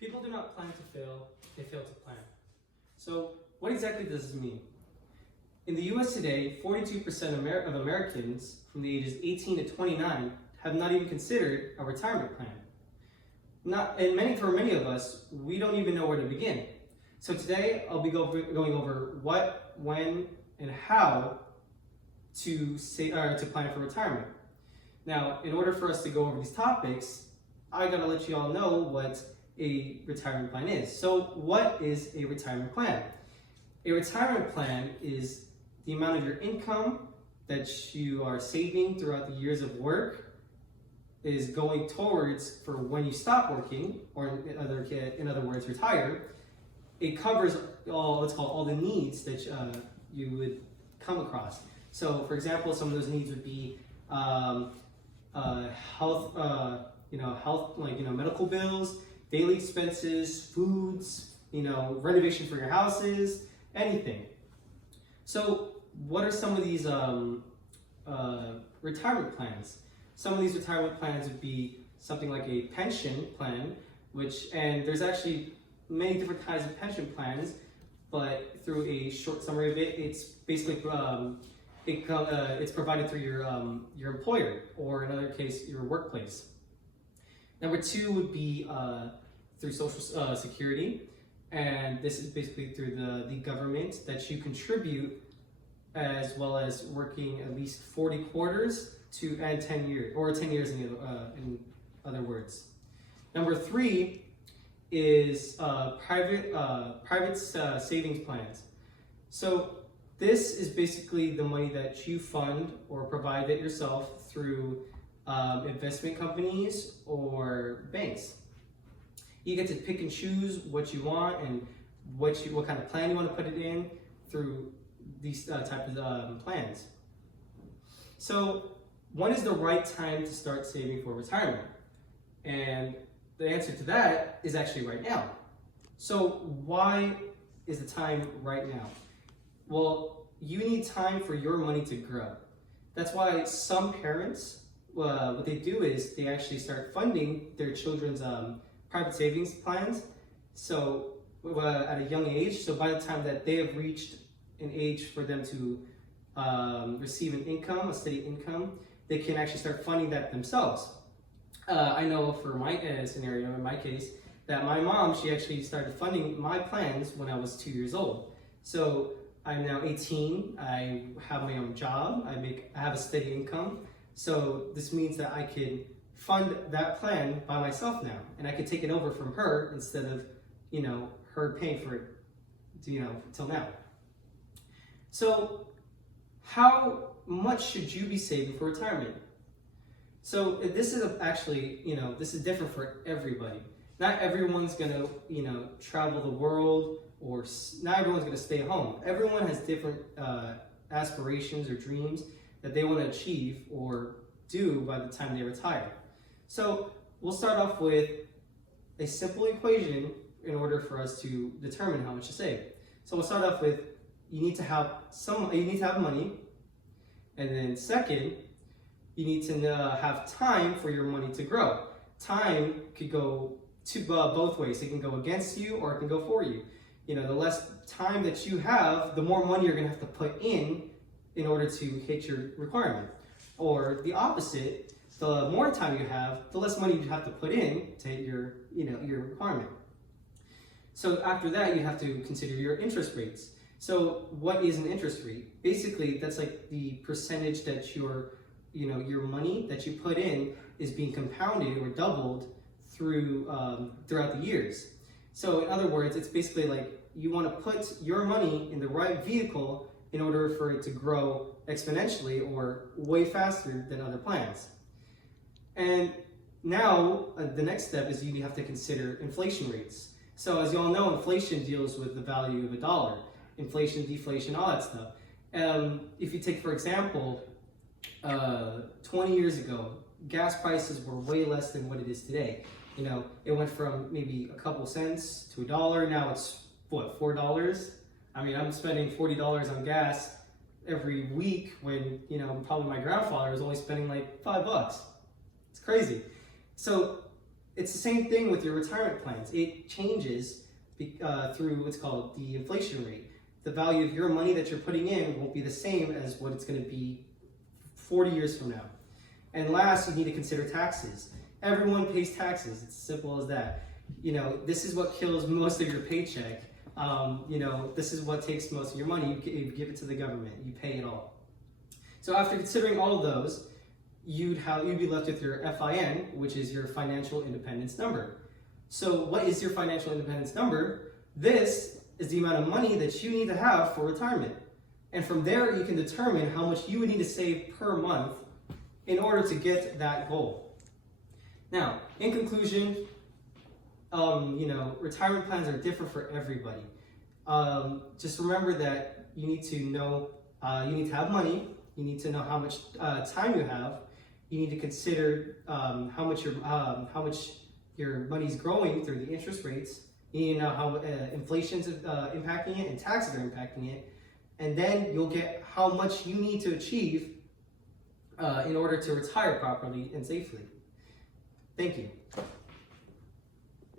People do not plan to fail, they fail to plan. So, what exactly does this mean? In the US today, 42% of Americans from the ages 18 to 29 have not even considered a retirement plan. For many of us, we don't even know where to begin. So today, I'll be going over what, when, and how to plan for retirement. Now, in order for us to go over these topics, I gotta let you all know what a retirement plan is. So, what is a retirement plan? A retirement plan is the amount of your income that you are saving throughout the years of work is going towards for when you stop working, or in other words, retire. It covers all the needs that you would come across. So, for example, some of those needs would be health, medical bills, daily expenses, foods, renovation for your houses, anything. So, what are some of these retirement plans? Some of these retirement plans would be something like a pension plan, and there's actually many different kinds of pension plans, but through a short summary of it, it's basically it's provided through your employer, or in another case, your workplace. Number two would be through Social Security, and this is basically through the government that you contribute, as well as working at least 40 quarters and 10 years, or 10 years in other words. Number three is private savings plans. So this is basically the money that you fund or provide it yourself through investment companies or banks. You get to pick and choose what you want and what kind of plan you want to put it in through these types of plans. So, when is the right time to start saving for retirement? And the answer to that is actually right now. So, why is the time right now? Well, you need time for your money to grow. That's why some parents, what they do is they actually start funding their children's private savings plans. So at a young age, so by the time that they have reached an age for them to receive an income, a steady income, they can actually start funding that themselves. I know for my scenario, in my case, that my mom, she actually started funding my plans when I was 2 years old. So I'm now 18, I have my own job, I have a steady income. So this means that I can fund that plan by myself now, and I can take it over from her instead of, her paying for it, till now. So how much should you be saving for retirement? So this is actually, this is different for everybody. Not everyone's gonna, travel the world, or not everyone's gonna stay at home. Everyone has different aspirations or dreams that they want to achieve or do by the time they retire. So we'll start off with a simple equation in order for us to determine how much to save. So we'll start off with you need to have money, and then second, you need to have time for your money to grow. Time could go both ways. It can go against you or it can go for you. The less time that you have, the more money you're going to have to put in order to hit your requirement. Or the opposite, the more time you have, the less money you have to put in to hit your requirement. So after that, you have to consider your interest rates. So what is an interest rate? Basically, that's like the percentage that your money that you put in is being compounded or doubled throughout the years. So in other words, it's basically like you want to put your money in the right vehicle in order for it to grow exponentially or way faster than other plans. And now the next step is you have to consider inflation rates. So as you all know, inflation deals with the value of a dollar. Inflation, deflation, all that stuff. If you take, for example, 20 years ago, gas prices were way less than what it is today. It went from maybe a couple cents to $1. Now it's $4? I mean, I'm spending $40 on gas every week when, probably my grandfather was only spending like $5. It's crazy. So it's the same thing with your retirement plans. It changes through what's called the inflation rate. The value of your money that you're putting in won't be the same as what it's going to be 40 years from now. And last, you need to consider taxes. Everyone pays taxes. It's as simple as that. You know, this is what kills most of your paycheck. You know, this is what takes most of your money. You give it to the government. You pay it all. So after considering all of those, you'd be left with your FIN, which is your financial independence number. So what is your financial independence number? This is the amount of money that you need to have for retirement. And from there, you can determine how much you would need to save per month in order to get that goal. Now, in conclusion, you know, retirement plans are different for everybody. Just remember that you need to know, you need to have money, you need to know how much time you have, you need to consider how much your money's growing through the interest rates, you need to know how inflation's impacting it and taxes are impacting it, and then you'll get how much you need to achieve in order to retire properly and safely. Thank you.